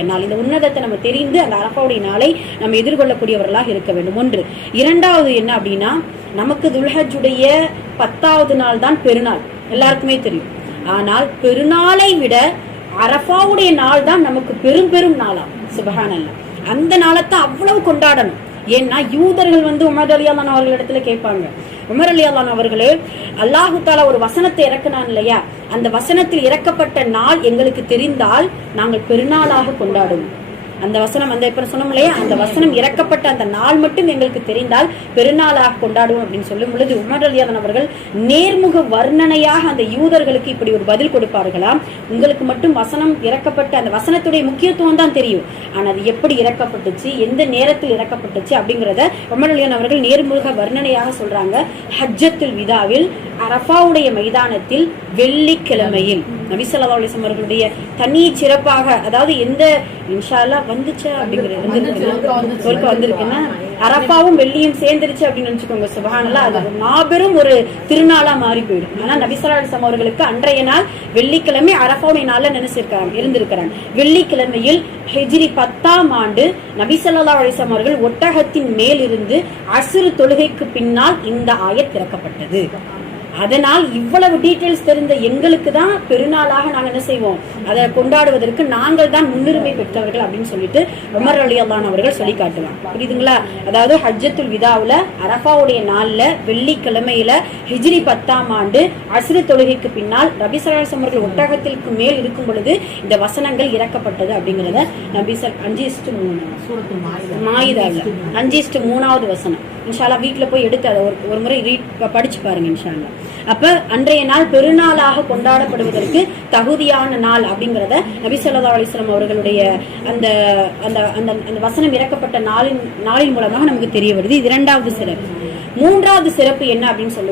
நாள். இந்த உன்னதத்தை நம்ம தெரிந்து அந்த அரபாவுடைய நாளை நம்ம எதிர்கொள்ளக்கூடியவர்களாக இருக்க வேண்டும். ஒன்று. இரண்டாவது என்ன அப்படின்னா, நமக்கு துல்ஹஜ்ஜுடைய 10வது நாள் தான் பெருநாள், எல்லாருக்குமே தெரியும். ஆனால் பெருநாளை விட அரபாவுடைய நாள் தான் நமக்கு பெரும் நாளாம். சுப்ஹானல்லாஹ். அந்த நாளைத்தான் அவ்வளவு கொண்டாடணும். ஏன்னா யூதர்கள் உமர் ரலியல்லாஹு அன்ஹு அவர்களிடத்துல கேட்பாங்க, உமர் ரலியல்லாஹு அன்ஹு அவர்களே, அல்லாஹு தஆலா ஒரு வசனத்தை இறக்கினான் இல்லையா, அந்த வசனத்தில் இறக்கப்பட்ட நாள் எங்களுக்கு தெரிந்தால் நாங்கள் பெருநாளாக கொண்டாடுவோம். அந்த வசனம் இப்ப சொன்னோம் இல்லையா, அந்த வசனம் இறக்கப்பட்ட அந்த நாள் மட்டும் எங்களுக்கு தெரிந்தால் பெருநாளாக கொண்டாடுவோம் அப்படின்னு சொல்லும் பொழுது உமர் ரலியல்லாஹு அன்ஹு அவர்கள் நேர்முக வர்ணனையாக அந்த யூதர்களுக்கு இப்படி ஒரு பதில் கொடுப்பார்களாம். உங்களுக்கு மட்டும் வசனம் இறக்கப்பட்ட அந்த வசனத்துடைய முக்கியத்துவம் தான் தெரியும், ஆனா அது எப்படி இறக்கப்பட்டுச்சு, எந்த நேரத்தில் இறக்கப்பட்டுச்சு அப்படிங்கிறத உமர் ரலியல்லாஹு அன்ஹு அவர்கள் நேர்முக வர்ணனையாக சொல்றாங்க. ஹஜ்ஜத்துல் விதாவில் அரஃபாவுடைய மைதானத்தில் வெள்ளிக்கிழமையில் நபி ஸல்லல்லாஹு அலைஹி வஸல்லம் அவர்களுடைய தனி சிறப்பாக, அதாவது எந்த இன்ஷா அல்லாஹ் வந்துச்சு அப்படிங்கிறது வந்திருக்குன்னா அரஃபாவும் வெள்ளியும் சேர்ந்துருச்சு அப்படின்னு நினைச்சுக்கோங்க. சுப்ஹானல்லாஹ். அது மாபெரும் ஒரு திருநாளா மாறி போயிடும். ஆனா நபி ஸல்லல்லாஹு அலைஹி வஸல்லம் அவர்களுக்கு அன்றைய நாள் வெள்ளிக்கிழமை அரஃபாவுடைய நாள்ல இருந்திருக்கிறாங்க. வெள்ளிக்கிழமையில் ஹிஜ்ரி 10ஆம் ஆண்டு நபி ஸல்லல்லாஹு அலைஹி வஸல்லம் அவர்கள் ஒட்டகத்தின் மேல் இருந்து அஸ்ர் தொழுகைக்கு பின்னால் இந்த ஆயத் திறக்கப்பட்டது. அதனால் இவ்வளவு டீடைல்ஸ் தெரிந்த எங்களுக்கு தான் பெருநாளாக நாங்க என்ன செய்வோம், அதை கொண்டாடுவதற்கு நாங்கள் தான் முன்னுரிமை பெற்றவர்கள் அப்படின்னு சொல்லிட்டு உமர் ரலியல்லாஹு அன்ஹு அவர்கள் சொல்லி காட்டுவாங்க. புரியுதுங்களா? அதாவது ஹஜ்ஜத்துல் விதாவுல அரஃபாவுடைய நாள்ல வெள்ளிக்கிழமையில ஹிஜ்ரி 10ஆம் ஆண்டு அஸ்ர் தொழுகைக்கு பின்னால் நபி ஸல்லல்லாஹு அலைஹி வஸல்லம் அவர்கள் ஒட்டகத்திற்கு மேல் இருக்கும் பொழுது இந்த வசனங்கள் இறக்கப்பட்டது அப்படிங்கறத நபி 5:3 மாயிதால 5:3வது வசனம். இன்ஷா அல்லாஹ் வீட்டுல போய் எடுத்து அதை ஒரு முறை படிச்சு பாருங்க இன்ஷா அல்லாஹ். அப்ப அன்றைய நாள் பெருநாளாக கொண்டாடப்படுவதற்கு தகுதியான நாள் அப்படிங்கறத நபி ஸல்லல்லாஹு அலைஹி வஸல்லம் அவர்களுடைய அந்த அந்த அந்த வசனம் இறக்கப்பட்ட நாளின் மூலமாக நமக்கு தெரிய வருது. இது இரண்டாவது சிறப்பு. மூன்றாவது சிறப்பு என்ன அப்படின்னு சொல்லுங்க.